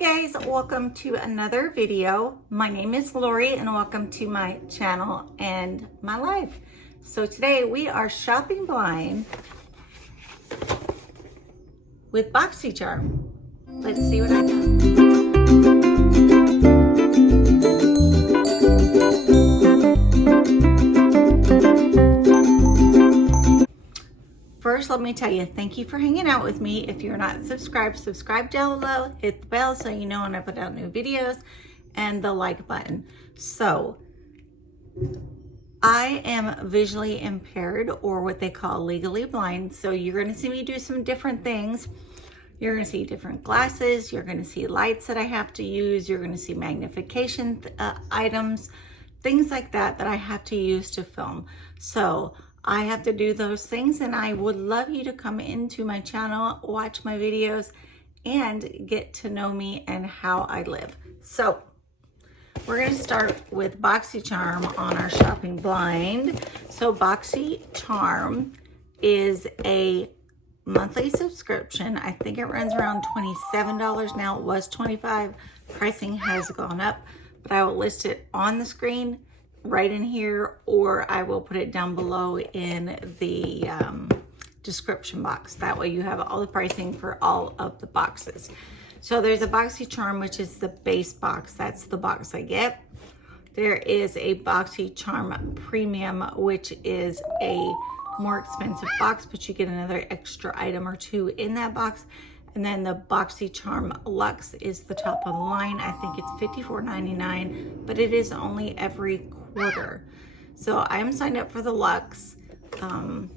guys, welcome to another video. My name is Lori and welcome to my channel and my life. So today we are shopping blind with Boxycharm. Let's see what I got. First, let me tell you, thank you for hanging out with me. If you're not subscribed, subscribe down below, hit the bell so you know when I put out new videos, and the like button. So, I am visually impaired, or what they call legally blind. So you're gonna see me do some different things. You're gonna see different glasses, you're gonna see lights that I have to use, you're gonna see magnification items, things like that that I have to use to film. So, I have to do those things, and I would love you to come into my channel, watch my videos, and get to know me and how I live. So we're going to start with Boxycharm on our shopping blind. So Boxycharm is a monthly subscription. I think it runs around $27 now. It was $25. Pricing has gone up, but I will list it on the screen right in here, or I will put it down below in the description box. That way you have all the pricing for all of the boxes. So there's a Boxycharm, which is the base box. That's the box I get. There is a Boxycharm Premium, which is a more expensive box, but you get another extra item or two in that box. And then the Boxycharm Luxe is the top of the line. I think it's $54.99, but it is only every quarter. So I'm signed up for the Luxe. And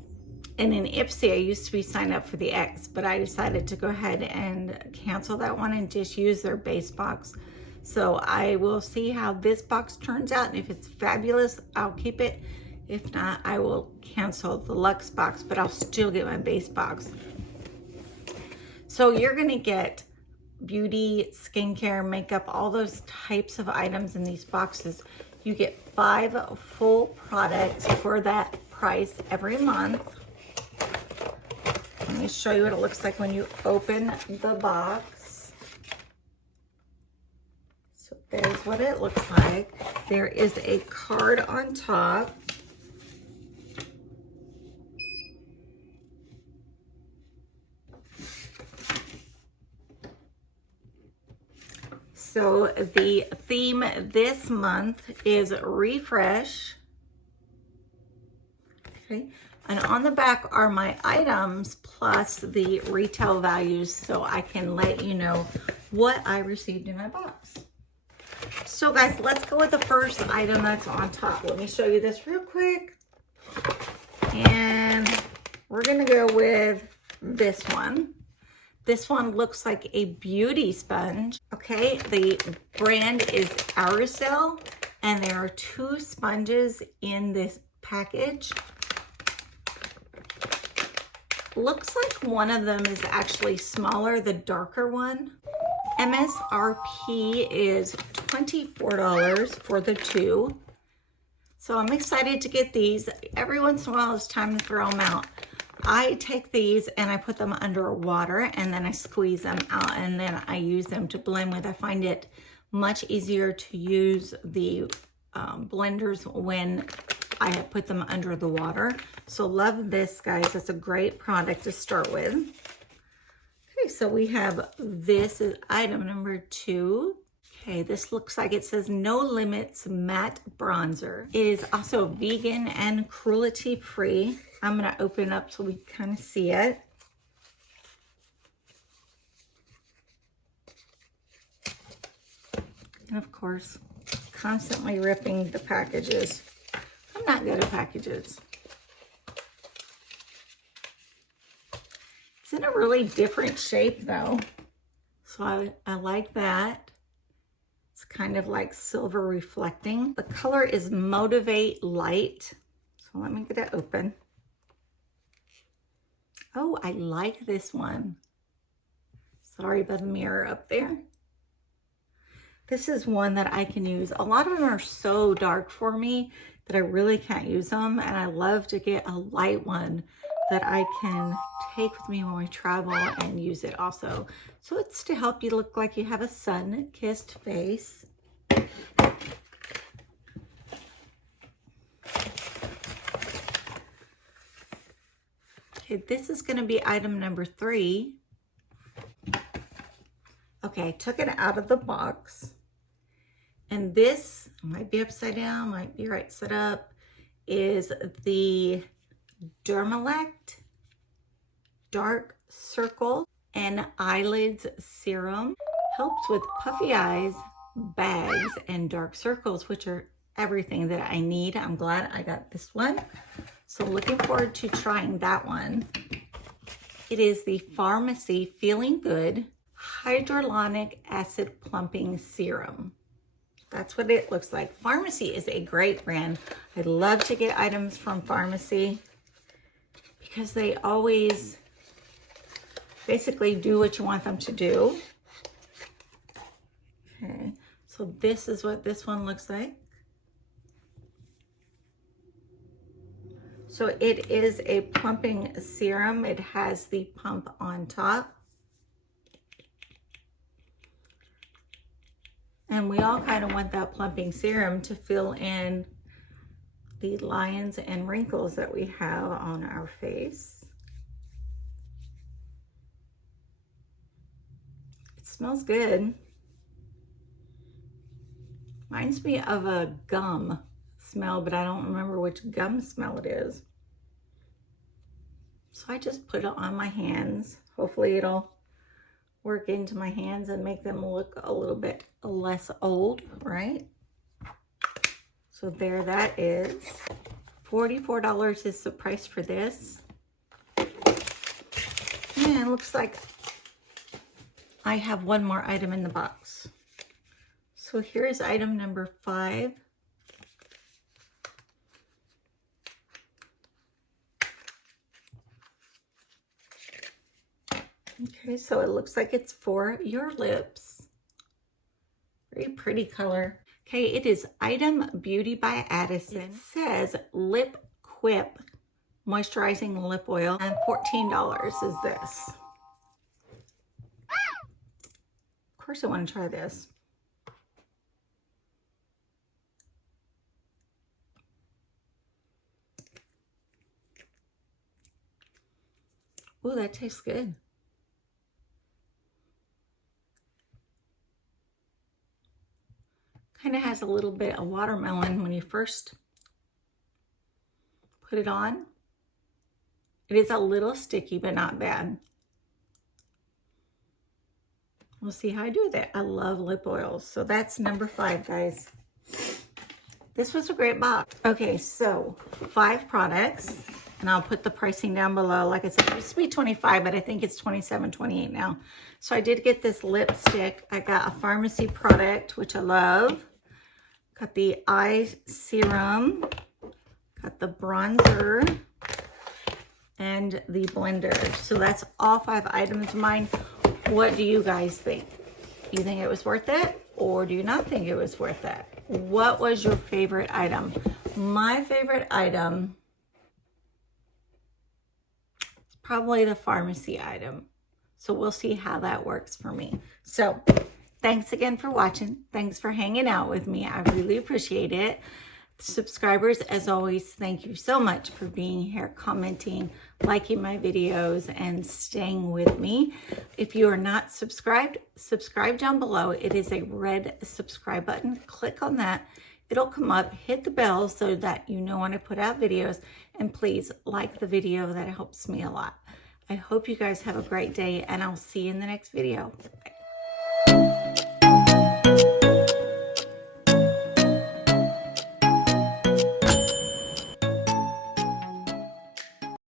in Ipsy, I used to be signed up for the X, but I decided to go ahead and cancel that one and just use their base box. So I will see how this box turns out. And if it's fabulous, I'll keep it. If not, I will cancel the Luxe box, but I'll still get my base box. So you're gonna get beauty, skincare, makeup, all those types of items in these boxes. You get 5 full products for that price every month. Let me show you what it looks like when you open the box. So there's what it looks like. There is a card on top. So the theme this month is refresh. Okay, and on the back are my items plus the retail values, so I can let you know what I received in my box. So guys, let's go with the first item that's on top. Let me show you this real quick. And we're gonna go with this one. This one looks like a beauty sponge. Okay, the brand is Aerosol, and there are 2 sponges in this package. Looks like one of them is actually smaller, the darker one. MSRP is $24 for the 2. So I'm excited to get these. Every once in a while it's time to throw them out. I take these and I put them under water, and then I squeeze them out, and then I use them to blend with. I find it much easier to use the blenders when I have put them under the water. So love this, guys. It's a great product to start with. Okay, so we have this is item number 2. Okay, this looks like it says No Limits Matte Bronzer. It is also vegan and cruelty free. I'm gonna open up so we kind of see it. And of course, constantly ripping the packages. I'm not good at packages. It's in a really different shape though. So I like that. It's kind of like silver reflecting. The color is Motivate Light. So let me get it open. Oh, I like this one. Sorry about the mirror up there. This is one that I can use. A lot of them are so dark for me that I really can't use them, and I love to get a light one that I can take with me when we travel and use it also. So it's to help you look like you have a sun-kissed face. Okay, this is going to be item number 3. Okay, I took it out of the box. And this might be upside down, might be right side up, is the Dermalect Dark Circle and Eyelids Serum. Helps with puffy eyes, bags, and dark circles, which are everything that I need. I'm glad I got this one. So looking forward to trying that one. It is the Pharmacy Feeling Good Hyaluronic Acid Plumping Serum. That's what it looks like. Pharmacy is a great brand. I love to get items from Pharmacy because they always basically do what you want them to do. Okay, so this is what this one looks like. So it is a plumping serum. It has the pump on top. And we all kind of want that plumping serum to fill in the lines and wrinkles that we have on our face. It smells good. Reminds me of a gum smell, but I don't remember which gum smell it is. So I just put it on my hands. Hopefully it'll work into my hands and make them look a little bit less old, right? So there that is. $44 is the price for this. And it looks like I have one more item in the box. So here's item number 5. Okay, so it looks like it's for your lips. Very pretty color. Okay, it is Item Beauty by Addison. It says Lip Quip Moisturizing Lip Oil, and $14 is this. Of course I want to try this. Oh, that tastes good. Kind of has a little bit of watermelon when you first put it on. It is a little sticky, but not bad. We'll see how I do that. I love lip oils. So that's number 5, guys. This was a great box. Okay, so 5 products, and I'll put the pricing down below. Like I said, it used to be $25, but I think it's $27.28 now. So I did get this lipstick. I got a Pharmacy product, which I love. Got the eye serum, got the bronzer, and the blender. So that's all 5 items of mine. What do you guys think? Do you think it was worth it, or do you not think it was worth it? What was your favorite item? My favorite item is probably the Pharmacy item. So we'll see how that works for me. So thanks again for watching. Thanks for hanging out with me. I really appreciate it. Subscribers, as always, thank you so much for being here, commenting, liking my videos, and staying with me. If you are not subscribed, subscribe down below. It is a red subscribe button. Click on that. It'll come up. Hit the bell so that you know when I put out videos. And please like the video. That helps me a lot. I hope you guys have a great day, and I'll see you in the next video.